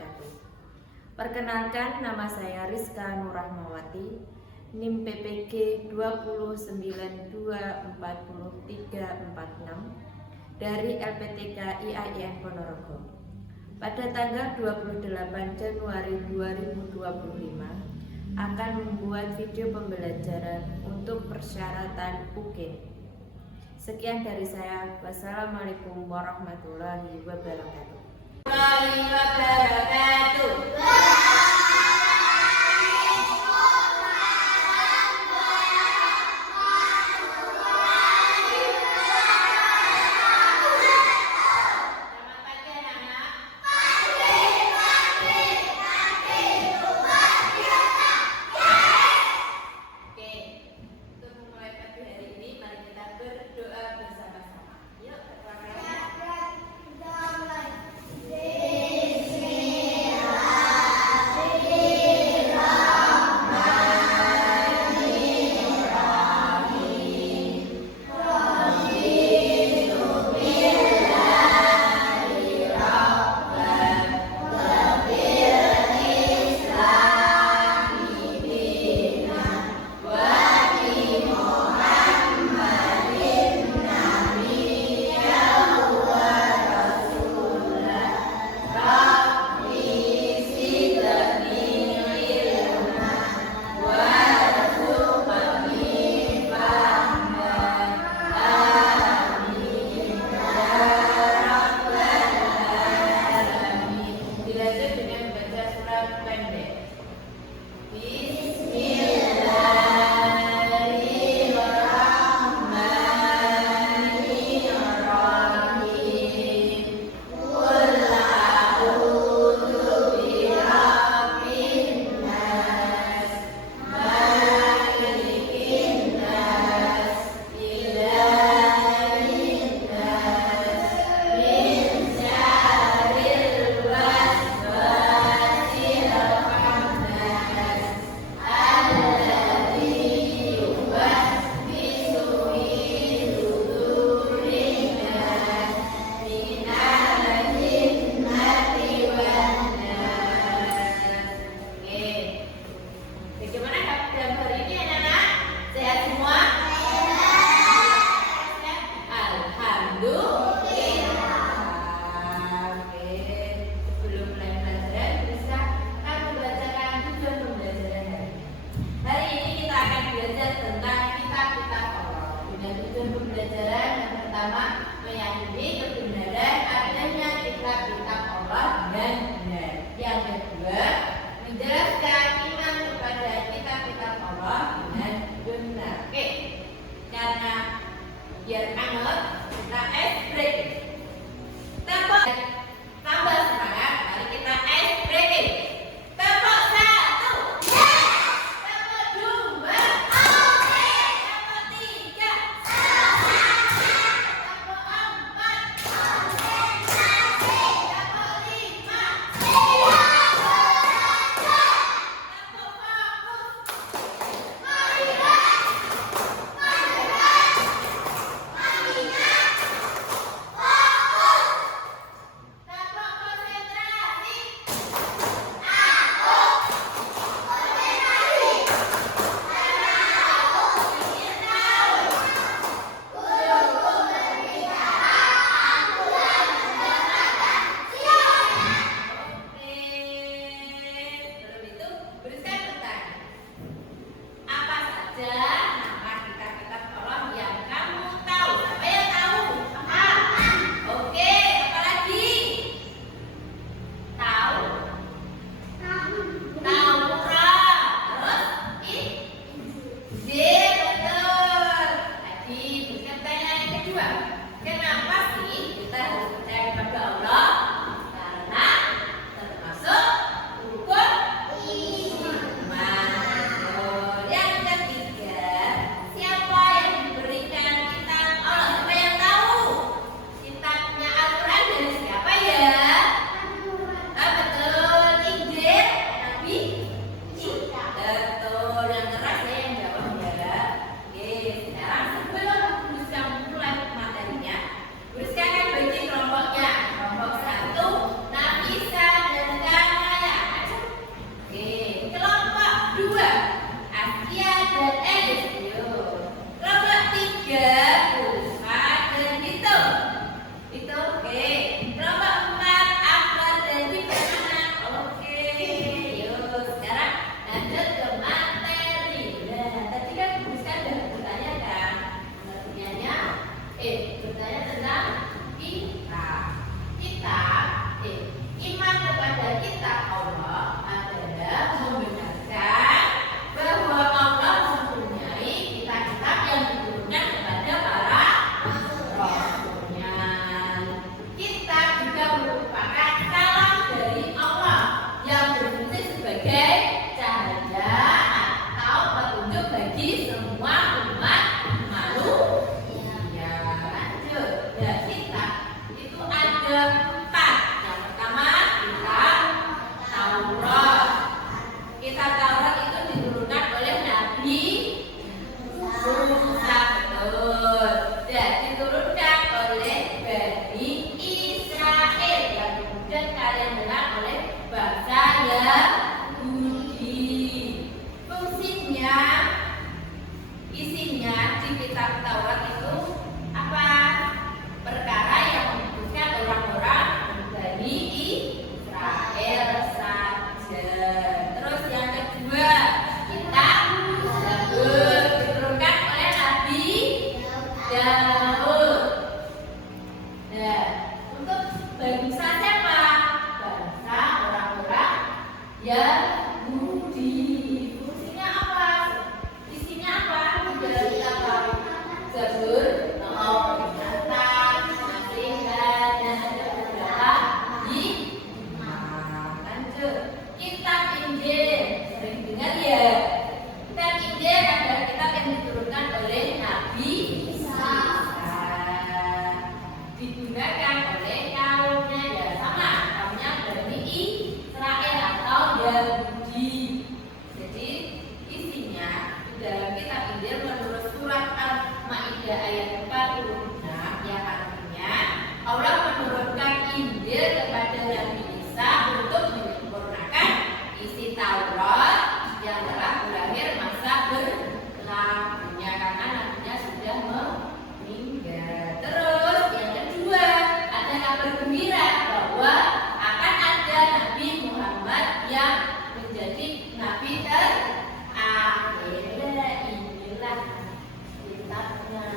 wabarakatuh. Perkenalkan, nama saya Rizka Nurrahmawati, NIM PPG 209240346 dari LPTK IAIN Ponorogo. Pada tanggal 28 Januari 2025 akan membuat video pembelajaran untuk persyaratan UKIN. Sekian dari saya. Wassalamualaikum warahmatullahi wabarakatuh. Yahudi. Fungsinya apa? Isinya apa? Di dalam kitab Zabur, peringatan, nasihat, dan ada beberapa hikmah. Lanjut, kitab Injil. Sering dengar ya? Kitab Injil adalah kitab yang diturunkan oleh Nabi Isa. Digunakan oleh kaumnya ya sama, kaumnya Bani Israel atau Yahudi. Jadi isinya di dalam kitab Injil menurut surat Al-Maidah ayat 46 yang artinya Allah menurunkan Injil kepada Nabi Isa untuk menyempurnakan isi Taurat yang telah berakhir masa berlakunya karena nabinya sudah meninggal. Terus yang kedua, ada kabar gembira bahwa akan ada Nabi Muhammad yang menjadi nabi terakhir. Inilah kitabnya.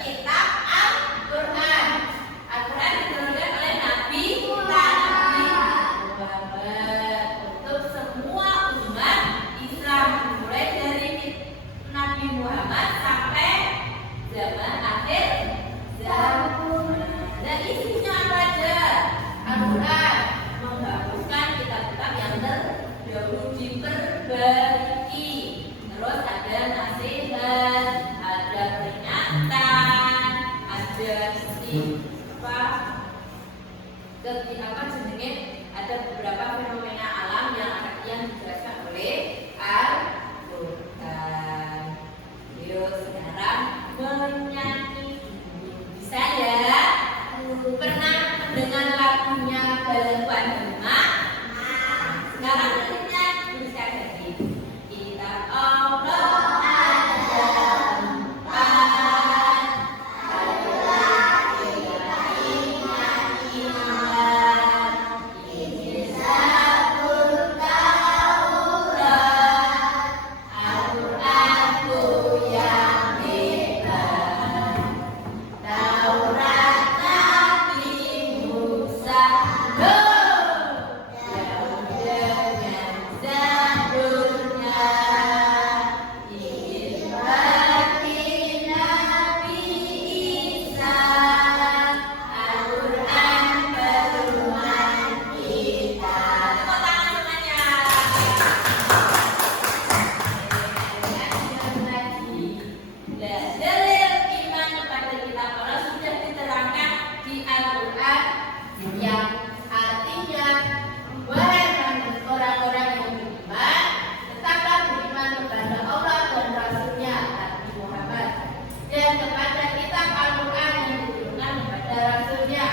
Kitab Al-Quran. Al-Quran diturunkan oleh Nabi Muhammad untuk semua umat Islam, mulai dari Nabi Muhammad sampai zaman akhir zaman. Dan isinya apa aja? Al-Quran menghapuskan kitab-kitab yang terdahulu diperbaiki. Terus ada nasihat, ada peringatan, ada ada beberapa fenomena alam yang dijelaskan oleh Al-Quran. Yuk sekarang menyanyi. Bisa ya? Pernah mendengar lagunya Balengkuan Demak? Sekarang menyanyi bisa jadi. Kita Allah ada empat, adalah kita ingat. Ini Zabur Taurat, Al-Quranku yang hebat. Taurat Nabi Musa, jauh dengan Zaburnya. Injil bagi Nabi Isa, Al-Quran perumahan kita. Tepuk tangan semuanya. Dalil iman kepada kitab Allah sudah diterangkan di Al-Quran yang artinya wahai orang-orang yang beriman, tetaplah beriman kepada Allah dan Rasulnya Nabi Muhammad dan kepada kitab Al-Quran yang diturunkan kepada Rasulnya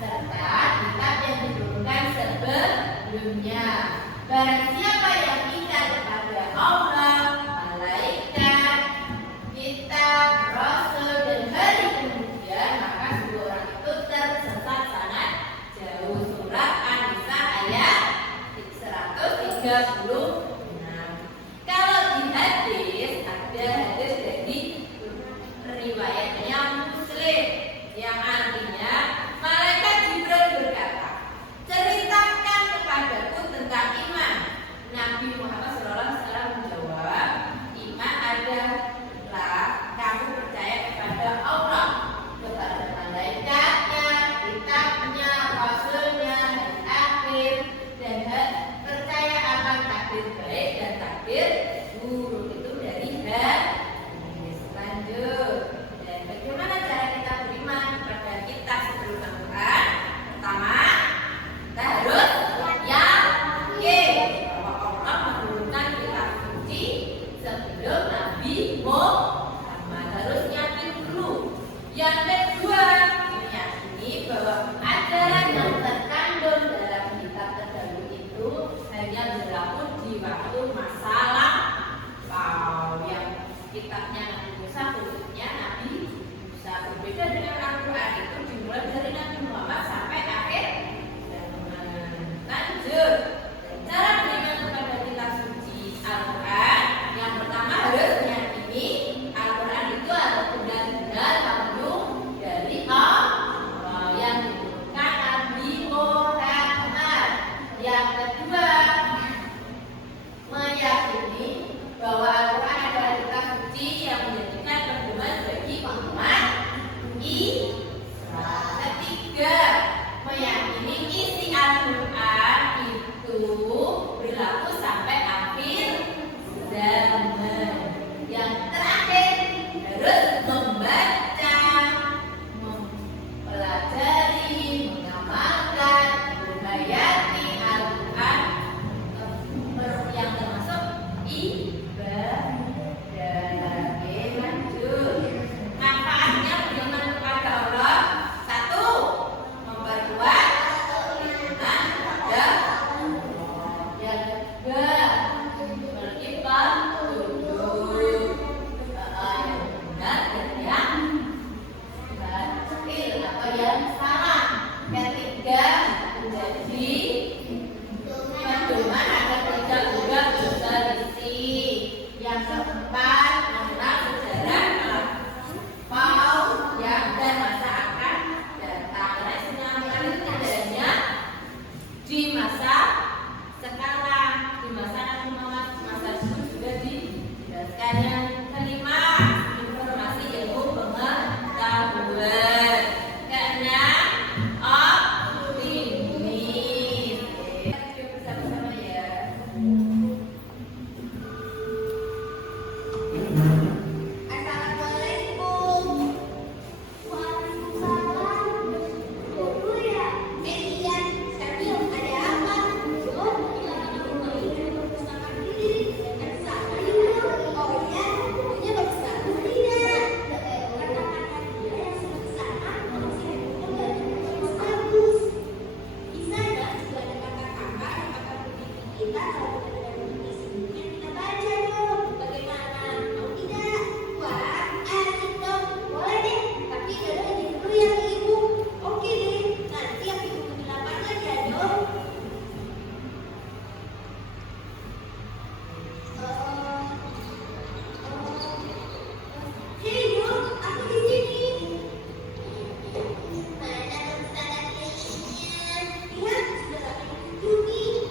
serta kitab yang diturunkan sebelumnya. Barang siapa yang ingkar kepada Allah, malaikat, kitab, rasul, dan hari kemudian, maka dua orang itu tersesat sangat jauh. Surat An-Nisa ayat 136. Kalau di hadis, ada hadis dari riwayatnya Muslim yang artinya malaikat Jibril berkata, ceritakan kepadaku tentang iman. Nabi Muhammad SAW menjawab, iman adalah kamu percaya kepada Allah, kepada malaikatnya, kitabnya, rasulnya, hari akhir, dan percaya akan takdir baik. kita kalau kita tidak memiliki buku yang kita baca dong. Bagaimana? Mau tidak? Wah, asik dong. Boleh deh. Tapi Dodo jadi dulu ya ke ibu. Oke deh. Nanti aku tunggu di lapangan ya dong. Hei dong, aku di sini. Mana pesanan kelindinya? Lihat, sudah sampai di ujung.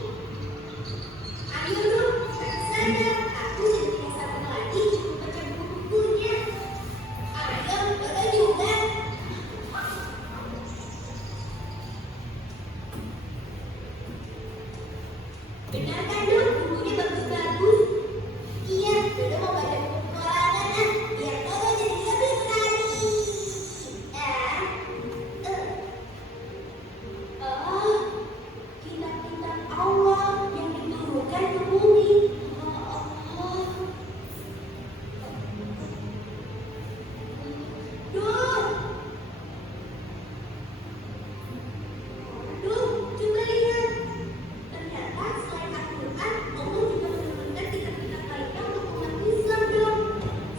Ayo dong, ke sana. Aku sudah tidak sabar lagi untuk baca buku-bukunya. Ayo, Dodo juga. Benar kan dong, bukunya bagus-bagus. Iya, Dodo mau baca buku petualangan ah. Biar Dodo jadi lebih berani. Oh, kitab-kitab Allah yang diturunkan ke bumi. Oh. Duh. Duh, coba lihat. Ternyata selain Al-Quran, Allah juga menurunkan kitab-kitab lainnya untuk umat Islam dong.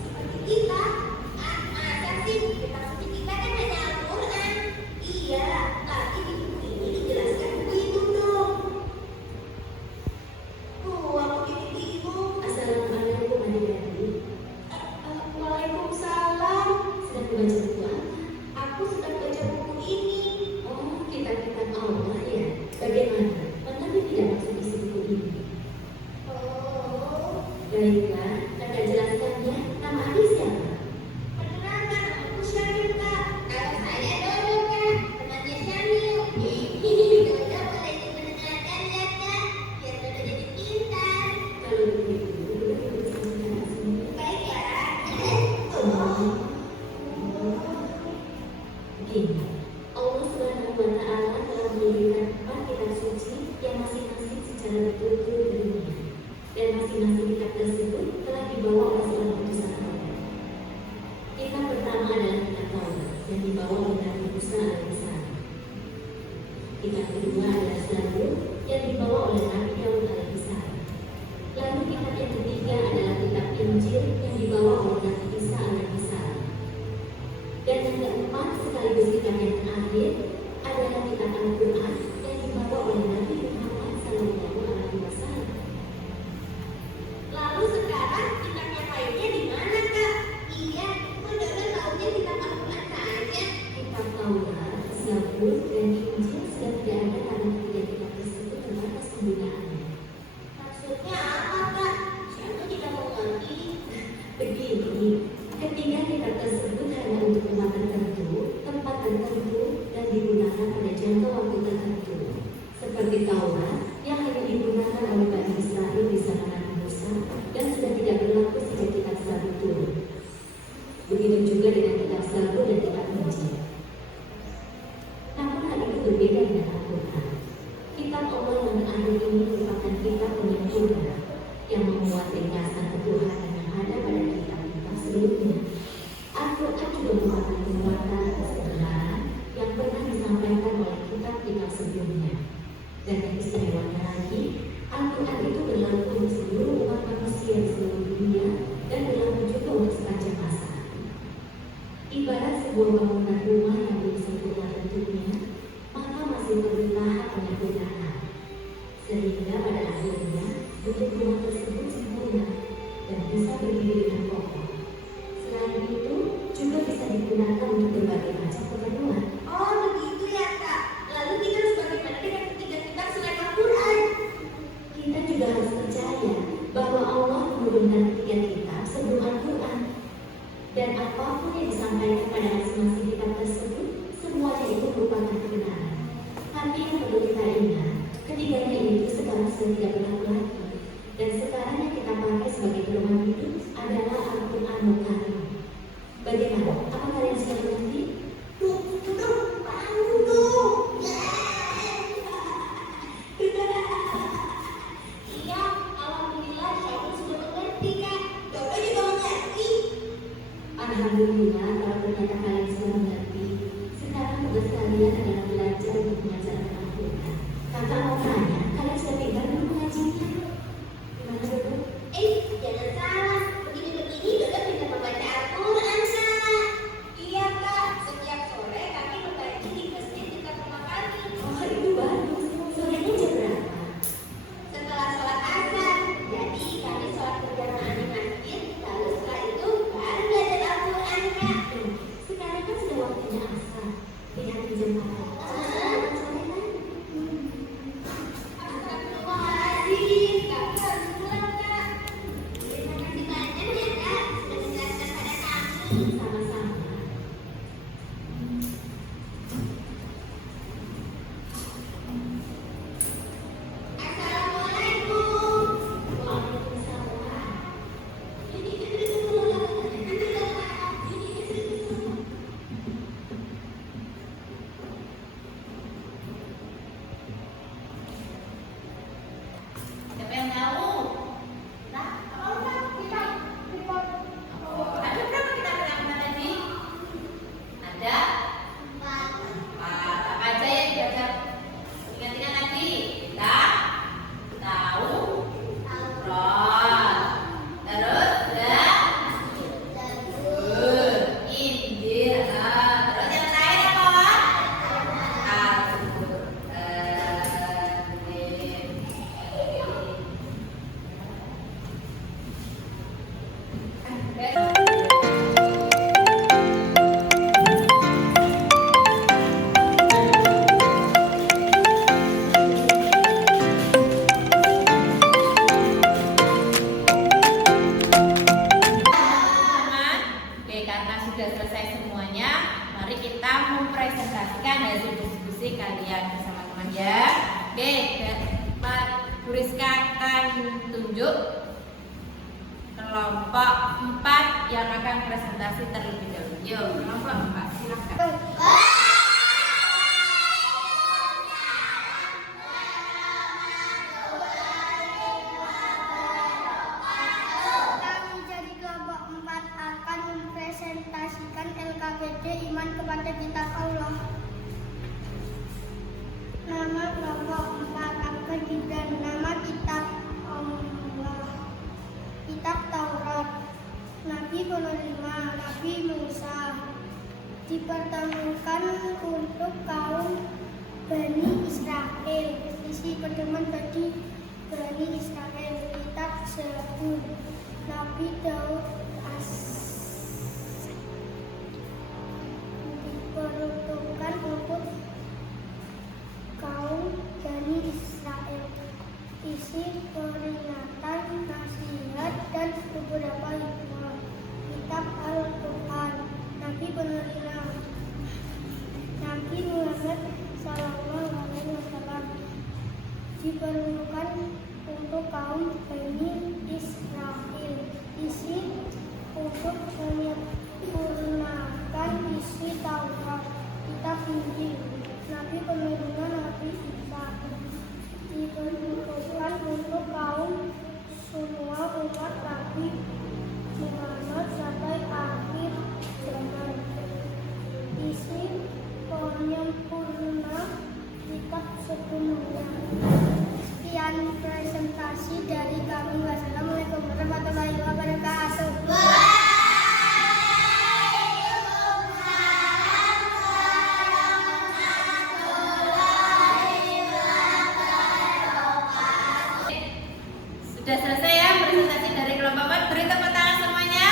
Seperti kita. Masa sih? Kitab suci kita kan hanya Al-Quran. Iya, tapi di buku ini dijelaskan buku itu dong. Aku jadi bingung. Assalamualaikum adik-adik. Waalaikumsalam. Sedang membaca buku apa? Aku sedang baca buku ini. Oh, kitab-kitab Allah ya. Bagaimana? Mengapa tidak masuk isi buku ini? Oh, Baiklah, kakak jelaskannya. Nama adik siapa? perkenalkan, aku Syamil, Kak. Kalau saya Dodo, Kak. Temannya Syamil. Dodo boleh diperkenalkan ya, Kak. Biar Dodo jadi pintar. Kalau begitu, boleh bersama sini. Baik ya. Begini, Allah Subhanahu wa Ta'ala telah menjadikan 4 kitab suci yang masing-masing secara betul-betul berbeda, dan masing-masing kitab tersebut telah dibawa oleh seorang utusan Allah. Kitab pertama adalah kitab Taurat yang dibawa oleh Nabi Musa alaihissalam. Kitab kedua adalah Zabur yang dibawa oleh Nabi Daud alaihissalam. Lalu kitab yang ketiga adalah kitab Injil yang dibawa oleh Nabi Isa alaihissalam. Dan yang keempat sekaligus kitab yang terakhir adalah kitab Al-Quran yang dibawa oleh Nabi Muhammad SAW. Lalu sekarang kitab yang lainnya di mana, Kak? Iya, kok Dodo taunya kitab Al-Quran saja? Kitab Taurat, Zabur, dan Injil sudah tidak ada karena ketiga kitab tersebut terbatas penggunaannya. Maksudnya apa, Kak? Saya tidak mengerti. Begini, ketiga kitab tersebut hanya untuk umat tertentu, tempat tertentu, dan digunakan pada jangka waktu tertentu. Seperti Taurat yang hanya digunakan oleh Bani Israel di zaman Nabi Musa dan sudah tidak berlaku sejak kitab Zabur turun. Begitu juga dengan kitab Zabur dan kitab Injil. Namun hal itu berbeda dengan Al-Quran. Kitab Allah yang terakhir ini merupakan kitab penyempurna yang memuat ringkasan ketuhanan yang ada pada kitab-kitab sebelumnya. Al-Quran juga merupakan penguatan atas kebenaran yang pernah disampaikan oleh kitab-kitab sebelumnya. Dan yang istimewanya lagi, Al-Quran itu berlaku untuk seluruh umat manusia di seluruh dunia dan berlaku juga untuk sepanjang masa. Ibarat sebuah bangunan rumah yang belum sempurna bentuknya, maka masih perlu tahap penyempurnaan. Sehingga pada akhirnya bentuk rumah tersebut sempurna dan bisa berdiri dengan kokoh. Selain itu, juga bisa digunakan untuk berbagai macam keperluan. Oh, begitu ya, Kak. Lalu kita harus bagaimana dengan ketiga kitab selain Al-Quran? Kita juga harus percaya bahwa Allah menurunkan ketiga kitab sebelum Al-Quran. Dan apapun yang disampaikan pada masing-masing kitab tersebut, semuanya itu merupakan kebenaran. Tapi yang perlu kita ingat, ketiganya itu sekarang sudah tidak berlaku lagi. Dan sekarang yang kita pakai sebagai pedoman hidup adalah Al-Quran Al-Karim. Bagaimana? Apa kalian sudah mengerti? Iya, alhamdulillah Syamil sudah mengerti, Kak. Dodo juga mengerti. Alhamdulillah kalau ternyata kalian sudah mengerti. Sekarang tugas kalian adalah belajar untuk mengajarkan Al-Quran. Kakak mau tanya, kalian sudah pegang belum mengajinya? Bu Rizka akan tunjuk kelompok 4 yang akan presentasi terlebih dahulu. Yuk, kelompok 4 silakan. Kami jadi kelompok 4 akan mempresentasikan LKPD iman kepada kitab Allah. Nama kelompok 4 akan dan nama kitab Allah. Kitab Taurat, Nabi penerima, Nabi Musa dipertemukan untuk kaum Bani Israel. Isi pedoman bagi Bani Israel. Kitab Zabur, Nabi Daud diperuntukkan untuk kaum Bani Israel. Isi peringatan, nasihat, dan beberapa hikmah. Kitab Al-Quran, Nabi penerima, Nabi Muhammad SAW diperuntukkan untuk kaum Bani Israel. Isi untuk menyempurnakan isi Taurat. Kitab Injil, Nabi penerima, Nabi Isa diperuntukkan untuk kaum semua umat Nabi Muhammad sampai akhir zaman. Isi penyempurna kitab sebelumnya. Sekian presentasi dari kami. Wassalamualaikum warahmatullahi wabarakatuh. Sudah selesai ya presentasi dari kelompok 4. Beri tepuk tangan semuanya.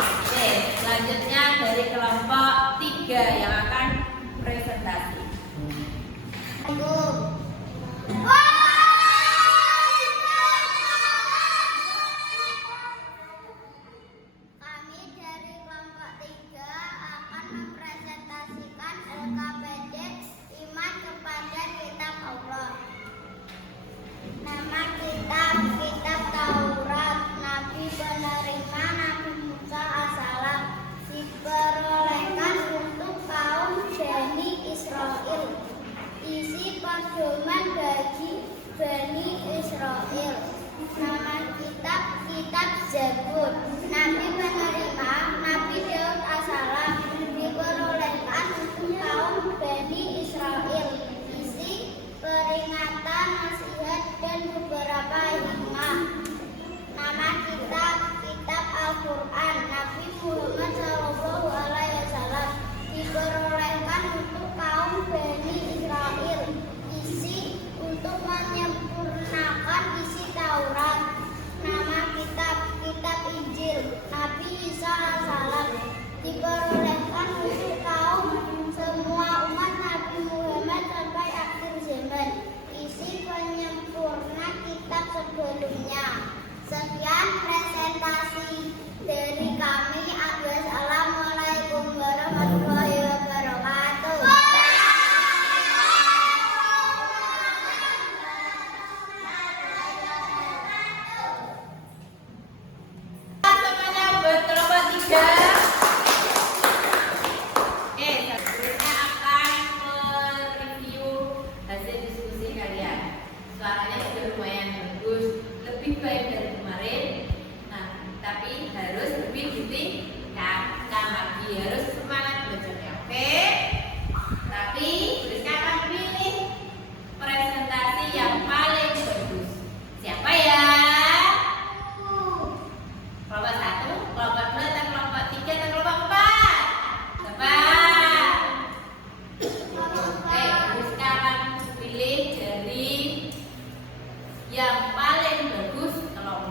Oke, selanjutnya dari kelompok 3 yang akan presentasi. Kami dari kelompok 3 akan mempresentasikan LKPD iman kepada kitab Allah. Nama kitab Taurat, Nabi penerima, Nabi Musa as-salam diperolehkan untuk kaum Bani Israel. Isi pedoman bagi Bani Israel. Nama kitab Zabur, Nabi penerima, Nabi Daud as-salam diperolehkan untuk kaum Bani Israel. Isi peringatan, nasihat, dan beberapa hikmah. Nama kitab Al-Quran, Nabi Muhammad SAW diperolehkan untuk kaum Bani Israel. Isi untuk menyempurnakan isi Taurat. Nama kitab Injil, Nabi Isa as-salam diperolehkan untuk kaum semua umat Nabi Muhammad sampai akhir zaman. Isi penyempurna kitab sebelumnya. Sekian presentasi dari kami. Assalamualaikum warahmatullahi wabarakatuh. Semuanya buat kelompok 3. Oke, selanjutnya akan mereview hasil diskusi kalian. Suaranya sudah lumayan bagus, lebih baik dari kemarin. Nah, tapi harus lebih ditingkatkan lagi, harus semangat belajarnya. Oke? Tapi Rizka akan pilih presentasi yang paling bagus. Siapa ya? Kelompok 1, kelompok 2, atau kelompok 3, atau kelompok 4? Tepat. Oke, Rizka akan pilih dari yang paling bagus kelompok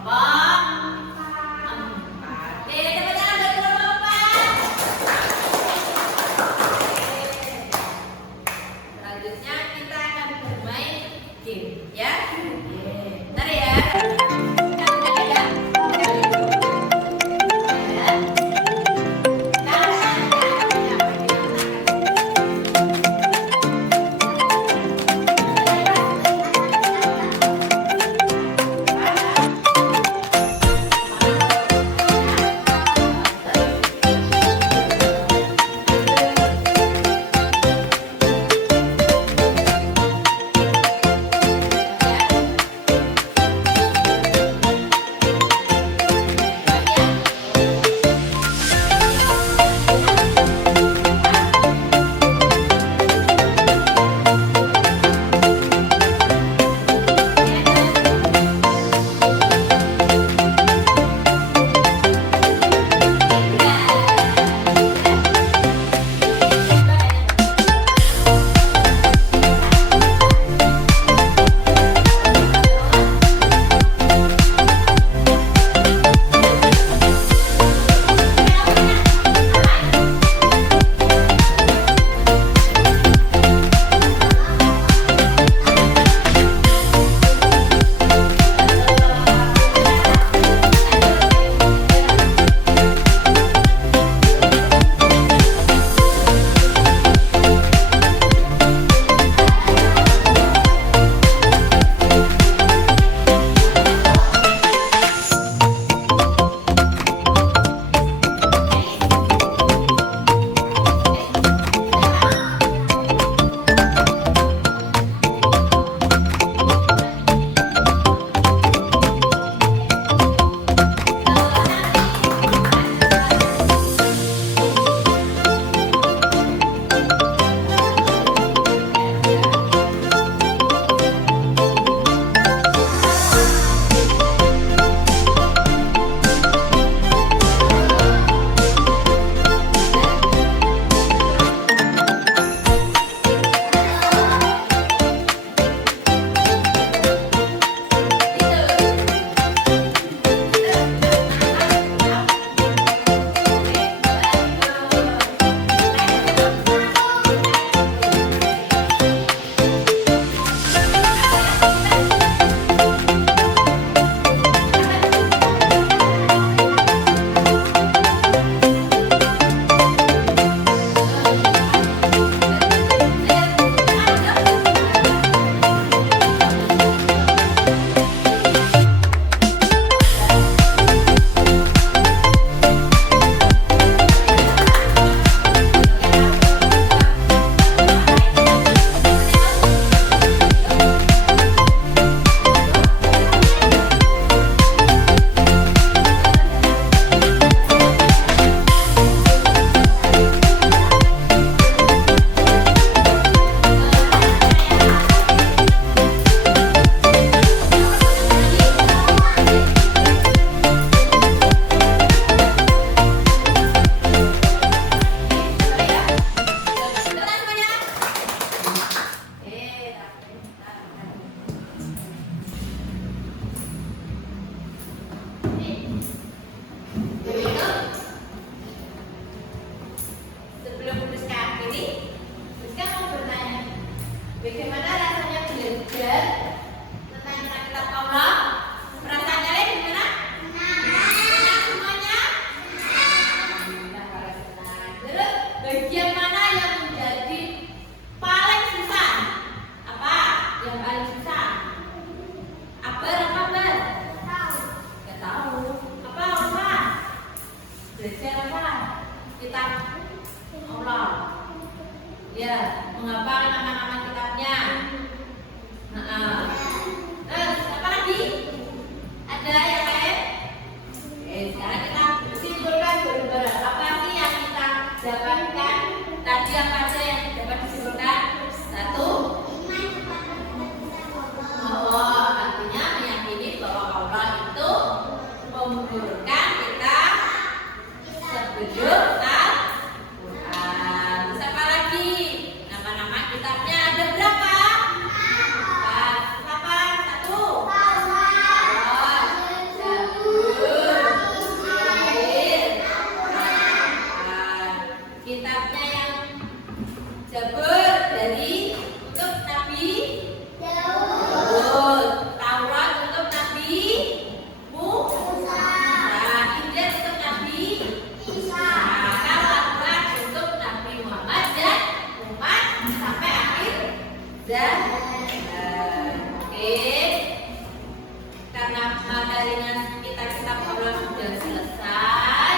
ringan kita ngobrol sudah selesai.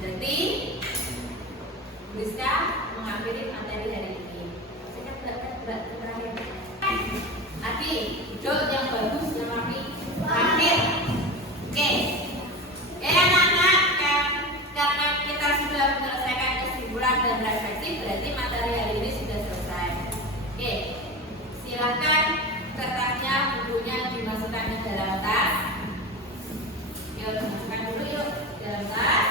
Jadi bisa mengakhiri materi hari ini. Saya terakhir. Adi, duduk yang bagus, yang rapi, terakhir. Oke. Anak-anak, karena kita sudah menyelesaikan kesimpulan dan refleksi, berarti materi hari ini sudah selesai. Oke, silakan kertasnya, bukunya dimasukkan ke dalam tas. Yuk, masukkan dulu yuk dalam tas.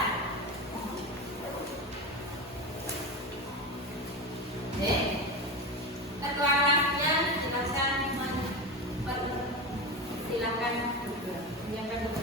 Oke, ketua kelasnya silakan silakan menyiapkan buku.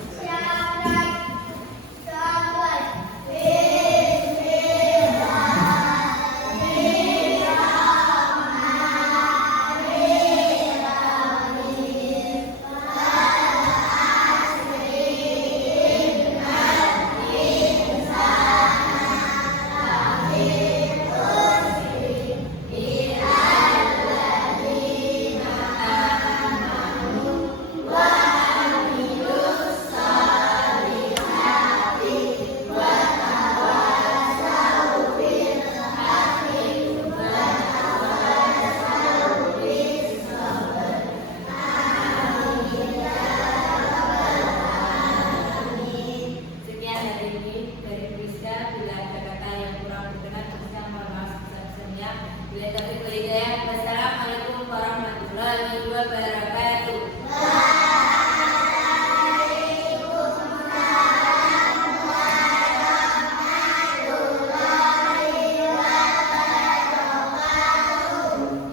Sekian hari ini dari Rizka. Bila ada kata yang kurang berkenan, Rizka mohon maaf sebesar-besarnya. Bila taufiq wal hidayah. Wassalamualaikum warahmatullahi wabarakatuh.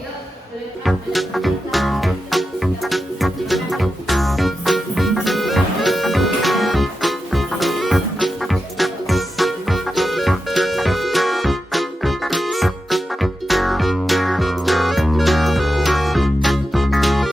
Yuk, boleh pulang.